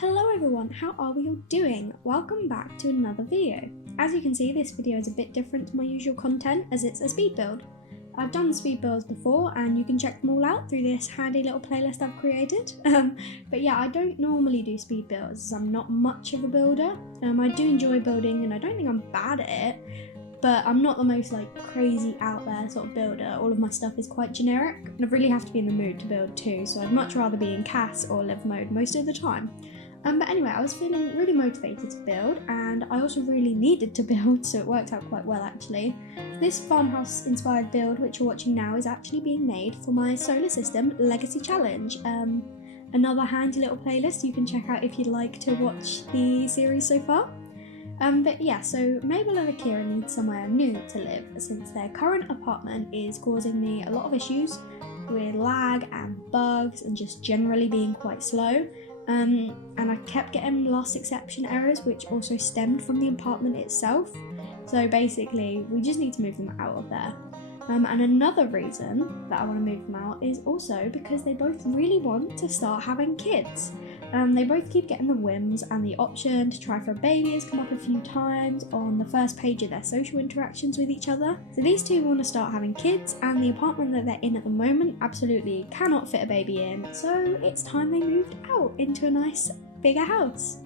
Hello everyone, how are we all doing? Welcome back to another video. As you can see, this video is a bit different to my usual content as it's a speed build. I've done speed builds before and you can check them all out through this handy little playlist I've created. But yeah, I don't normally do speed builds as I'm not much of a builder. I do enjoy building and I don't think I'm bad at it, but I'm not the most crazy out there sort of builder. All of my stuff is quite generic and I really have to be in the mood to build too, so I'd much rather be in CAS or live mode most of the time. But anyway, I was feeling really motivated to build and I also really needed to build, so it worked out quite well actually. This farmhouse inspired build which you're watching now is actually being made for my solar system legacy challenge. Another handy little playlist you can check out if you'd like to watch the series so far. But yeah, so Mabel and Akira need somewhere new to live since their current apartment is causing me a lot of issues with lag and bugs and just generally being quite slow. And I kept getting last exception errors which also stemmed from the apartment itself. So basically we just need to move them out of there. And another reason that I want to move them out is also because they both really want to start having kids. They both keep getting the whims and the option to try for a baby has come up a few times on the first page of their social interactions with each other. So these two want to start having kids and the apartment that they're in at the moment absolutely cannot fit a baby in, so it's time they moved out into a nice bigger house.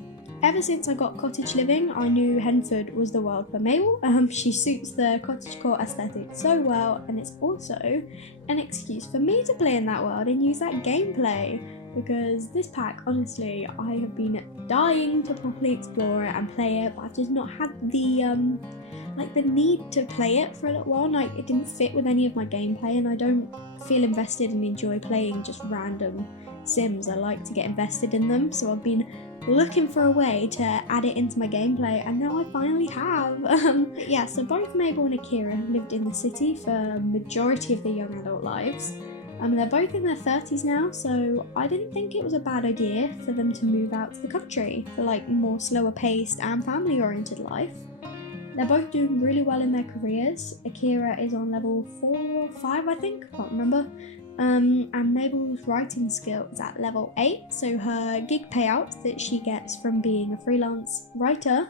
Ever since I got cottage living, I knew Henford was the world for Mabel. She suits the cottagecore aesthetic so well, and it's also an excuse for me to play in that world and use that gameplay. Because this pack, honestly, I have been dying to properly explore it and play it, but I've just not had the need to play it for a little while. It didn't fit with any of my gameplay, and I don't feel invested and enjoy playing just random sims. I like to get invested in them, so I've been looking for a way to add it into my gameplay, and now I finally have. But yeah, so both Mabel and Akira have lived in the city for a majority of their young adult lives. They're both in their 30s now, so I didn't think it was a bad idea for them to move out to the country for more slower paced and family oriented life. They're both doing really well in their careers. Akira is on level 4 or 5, I think, can't remember. And Mabel's writing skill is at level 8, so her gig payouts that she gets from being a freelance writer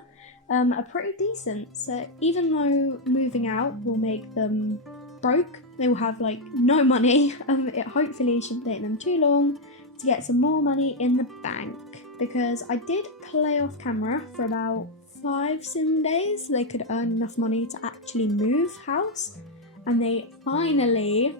are pretty decent. So even though moving out will make them broke, they will have no money. It hopefully shouldn't take them too long to get some more money in the bank, because I did play off camera for about 5 sim days so they could earn enough money to actually move house, and they finally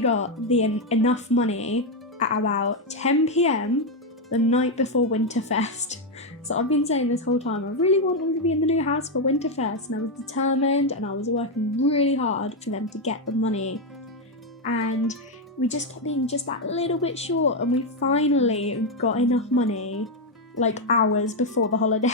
got the enough money at about 10 PM the night before Winterfest. So I've been saying this whole time I really want them to be in the new house for Winterfest, and I was determined and I was working really hard for them to get the money, and we just kept being just that little bit short, and we finally got enough money hours before the holiday.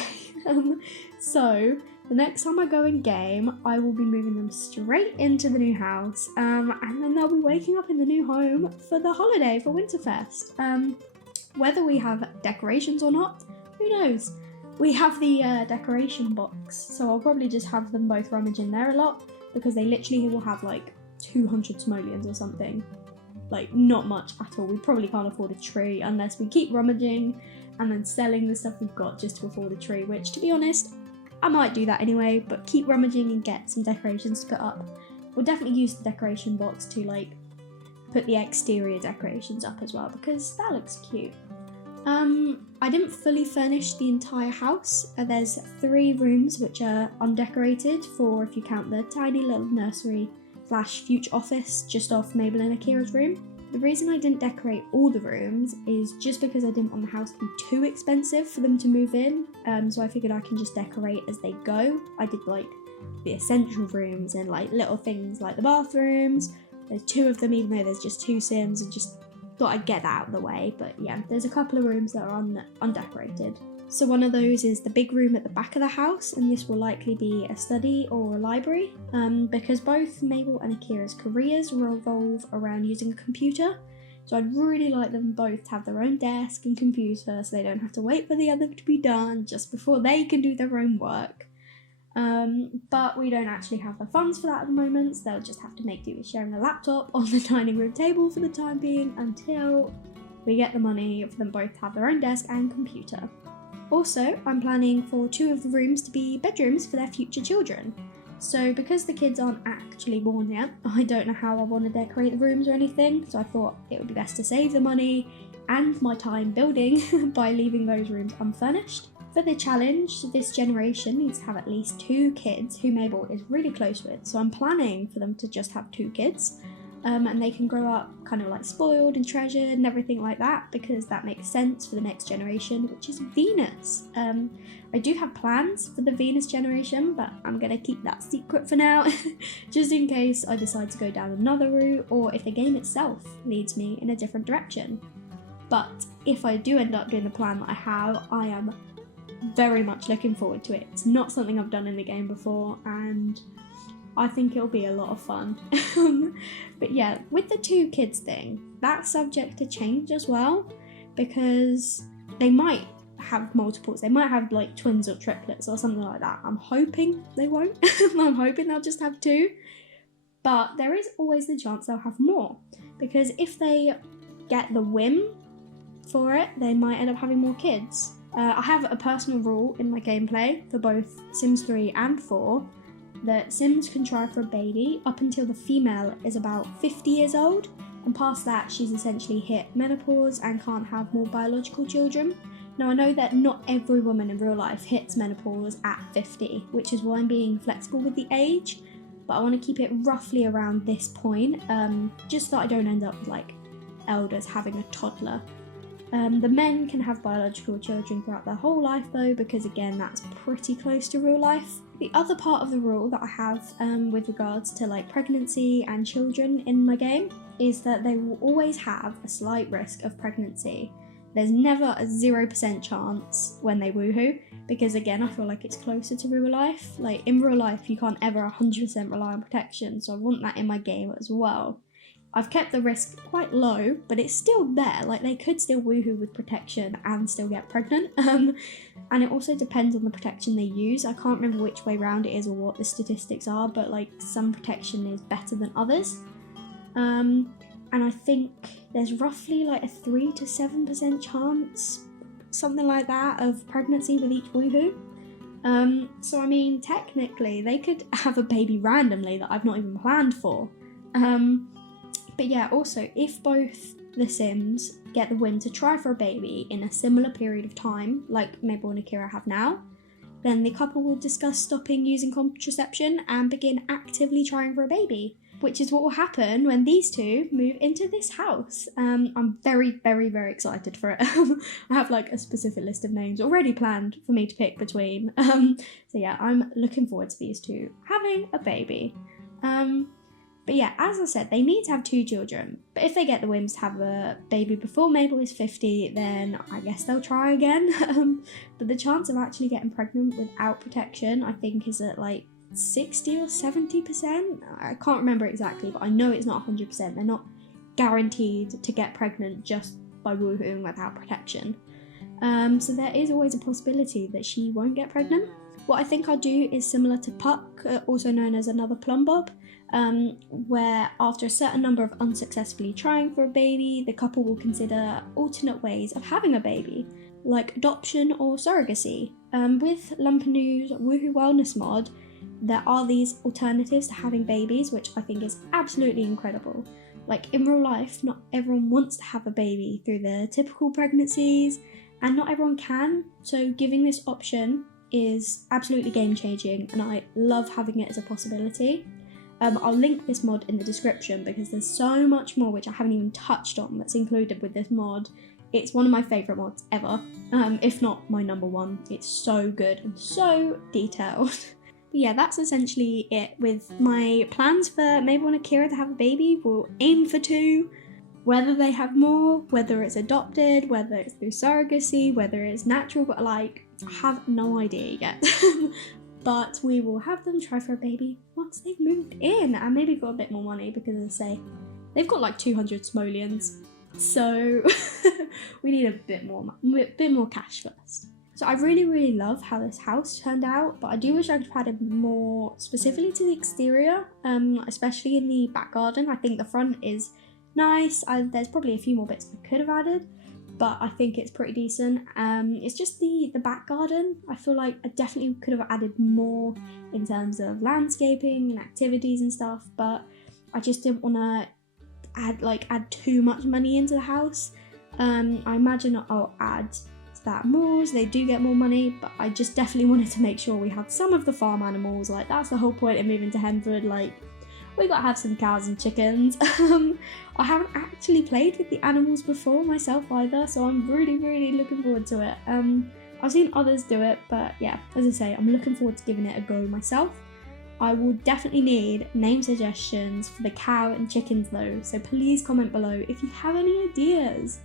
So the next time I go in game, I will be moving them straight into the new house, and then they'll be waking up in the new home for the holiday for Winterfest. Whether we have decorations or not, who knows? We have the decoration box, so I'll probably just have them both rummage in there a lot, because they literally will have 200 simoleons or something. Not much at all. We probably can't afford a tree unless we keep rummaging and then selling the stuff we've got just to afford a tree, which, to be honest, I might do that anyway, but keep rummaging and get some decorations to put up. We'll definitely use the decoration box to put the exterior decorations up as well, because that looks cute. I didn't fully furnish the entire house. There's 3 rooms which are undecorated, for if you count the tiny little nursery / future office just off Mabel and Akira's room. The reason I didn't decorate all the rooms is just because I didn't want the house to be too expensive for them to move in, so I figured I can just decorate as they go. I did the essential rooms and little things like the bathrooms. There's 2 of them, even though there's just 2 sims, and just thought I'd get that out of the way. But yeah, there's a couple of rooms that are undecorated. So one of those is the big room at the back of the house, and this will likely be a study or a library, because both Mabel and Akira's careers revolve around using a computer. So I'd really like them both to have their own desk and computer, so they don't have to wait for the other to be done just before they can do their own work. But we don't actually have the funds for that at the moment, so they'll just have to make do with sharing a laptop on the dining room table for the time being until we get the money for them both to have their own desk and computer. Also, I'm planning for 2 of the rooms to be bedrooms for their future children. So because the kids aren't actually born yet, I don't know how I want to decorate the rooms or anything, so I thought it would be best to save the money and my time building by leaving those rooms unfurnished. For the challenge, this generation needs to have at least 2 kids who Mabel is really close with, so I'm planning for them to just have 2 kids. And they can grow up kind of like spoiled and treasured and everything like that, because that makes sense for the next generation, which is Venus. I do have plans for the Venus generation, but I'm going to keep that secret for now, just in case I decide to go down another route, or if the game itself leads me in a different direction. But if I do end up doing the plan that I have, I am very much looking forward to it. It's not something I've done in the game before, and I think it'll be a lot of fun. But yeah, with the 2 kids thing, that's subject to change as well, because they might have multiples. They might have like twins or triplets or something like that. I'm hoping they won't. I'm hoping they'll just have 2. But there is always the chance they'll have more, because if they get the whim for it, they might end up having more kids. I have a personal rule in my gameplay for both Sims 3 and 4 that Sims can try for a baby up until the female is about 50 years old, and past that she's essentially hit menopause and can't have more biological children. Now I know that not every woman in real life hits menopause at 50, which is why I'm being flexible with the age, but I want to keep it roughly around this point, just so I don't end up with like elders having a toddler. The men can have biological children throughout their whole life though, because again that's pretty close to real life. The other part of the rule that I have with regards to like pregnancy and children in my game is that they will always have a slight risk of pregnancy. There's never a 0% chance when they woohoo, because again I feel like it's closer to real life. Like in real life you can't ever 100% rely on protection, so I want that in my game as well. I've kept the risk quite low, but it's still there. Like they could still woohoo with protection and still get pregnant. And it also depends on the protection they use. I can't remember which way round it is or what the statistics are, but like some protection is better than others. And I think there's roughly like a 3 to 7% chance, something like that, of pregnancy with each woohoo. So I mean, technically they could have a baby randomly that I've not even planned for. But yeah, also, if both the Sims get the whim to try for a baby in a similar period of time, like Mabel and Akira have now, then the couple will discuss stopping using contraception and begin actively trying for a baby, which is what will happen when these 2 move into this house. I'm very, very, very excited for it. I have like a specific list of names already planned for me to pick between. So yeah, I'm looking forward to these 2 having a baby. But yeah, as I said, they need to have 2 children. But if they get the whims to have a baby before Mabel is 50, then I guess they'll try again. But the chance of actually getting pregnant without protection, I think, is at like 60 or 70%. I can't remember exactly, but I know it's not 100%. They're not guaranteed to get pregnant just by woohooing without protection. So there is always a possibility that she won't get pregnant. What I think I'll do is similar to Puck, also known as Another Plum Bob, where after a certain number of unsuccessfully trying for a baby, the couple will consider alternate ways of having a baby, like adoption or surrogacy. With Lumpanoo's Woohoo Wellness mod, there are these alternatives to having babies, which I think is absolutely incredible. Like in real life, not everyone wants to have a baby through the typical pregnancies, and not everyone can, so giving this option is absolutely game changing, and I love having it as a possibility. I'll link this mod in the description because there's so much more which I haven't even touched on that's included with this mod. It's one of my favourite mods ever, if not my number 1. It's so good and so detailed. But yeah, that's essentially it with my plans for Mabel and Akira to have a baby. We'll aim for 2. Whether they have more, whether it's adopted, whether it's through surrogacy, whether it's natural, but like, I have no idea yet. But we will have them try for a baby once they've moved in and maybe got a bit more money, because as I say, they've got like 200 simoleons, so we need a bit more cash first. So I really love how this house turned out, but I do wish I could have added more specifically to the exterior, especially in the back garden. I think the front is nice. There's probably a few more bits I could have added, but I think it's pretty decent. It's just the back garden. I feel like I definitely could have added more in terms of landscaping and activities and stuff, but I just didn't want to add too much money into the house. I imagine I'll add to that more, so they do get more money, but I just definitely wanted to make sure we had some of the farm animals. Like, that's the whole point of moving to Henford. Like, we gotta have some cows and chickens. I haven't actually played with the animals before myself either, so I'm really looking forward to it. I've seen others do it, but yeah, as I say, I'm looking forward to giving it a go myself. I will definitely need name suggestions for the cow and chickens though, so please comment below if you have any ideas.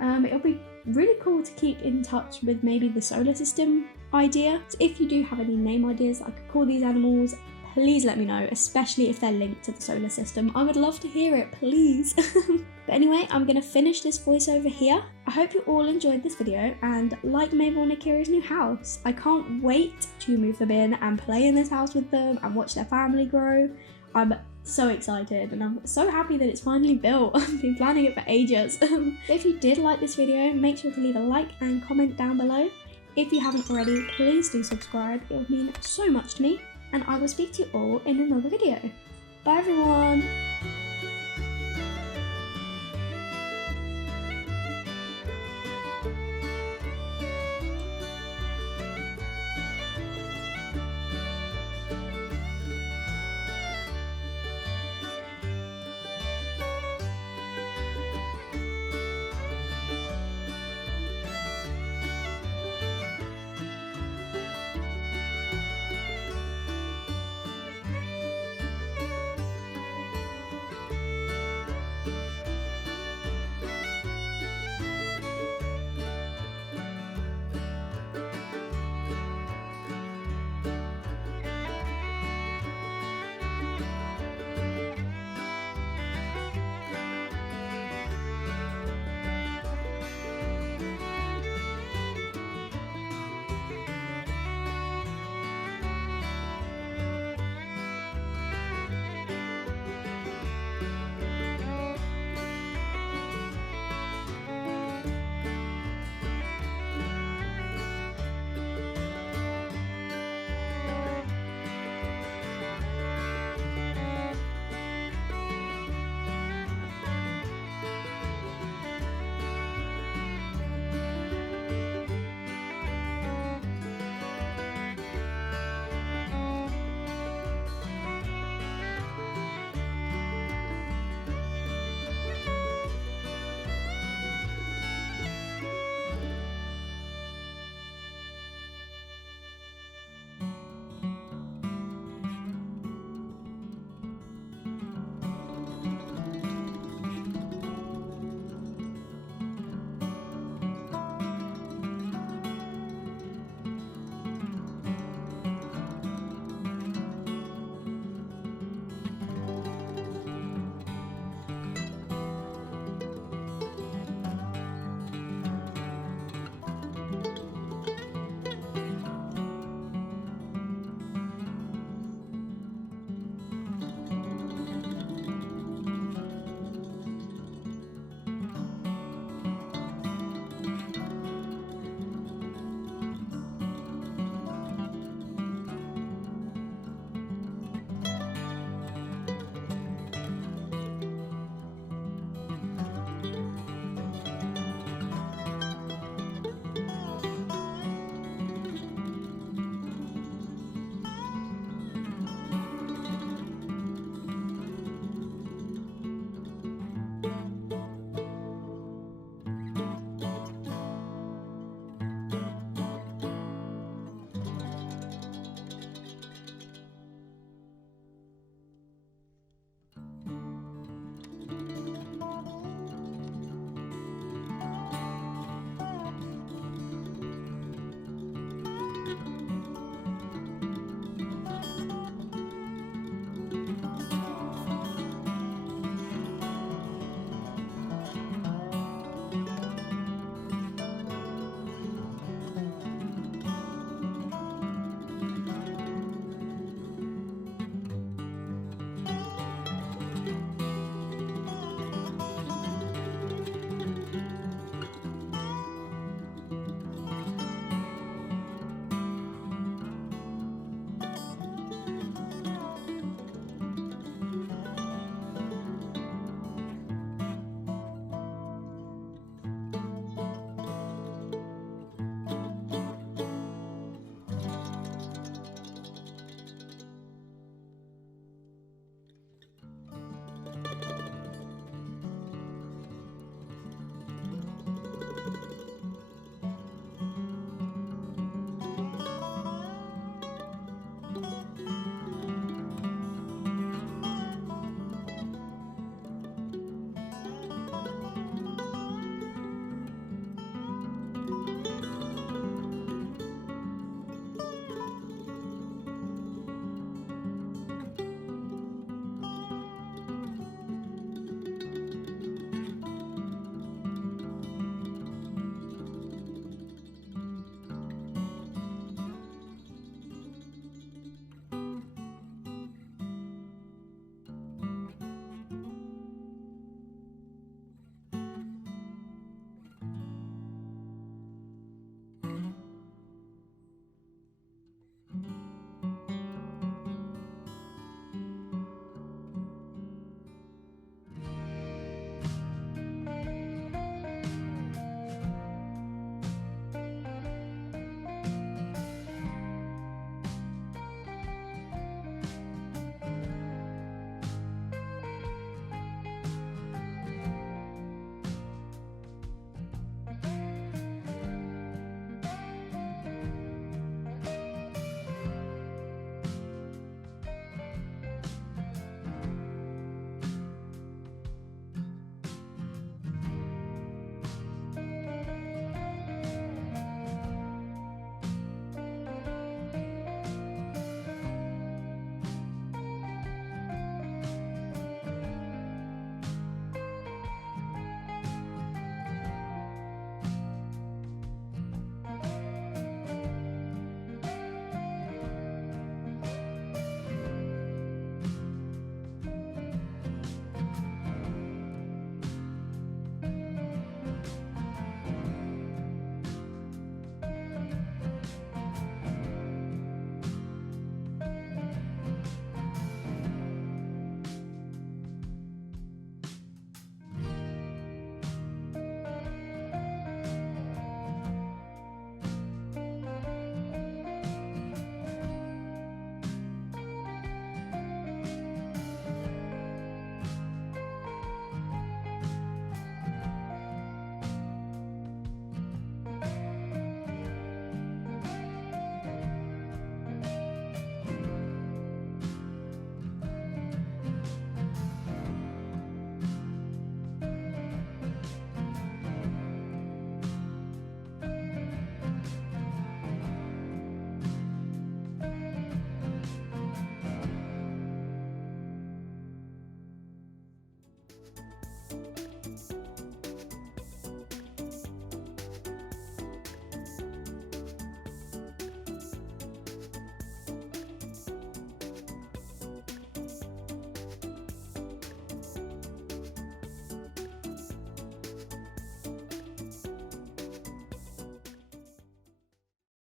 It'll be really cool to keep in touch with maybe the solar system idea. So if you do have any name ideas I could call these animals, please let me know, especially if they're linked to the solar system. I would love to hear it, please. But anyway, I'm going to finish this voiceover here. I hope you all enjoyed this video and like Mabel and Akira's new house. I can't wait to move them in and play in this house with them and watch their family grow. I'm so excited and I'm so happy that it's finally built. I've been planning it for ages. If you did like this video, make sure to leave a like and comment down below. If you haven't already, please do subscribe. It would mean so much to me. And I will speak to you all in another video. Bye everyone!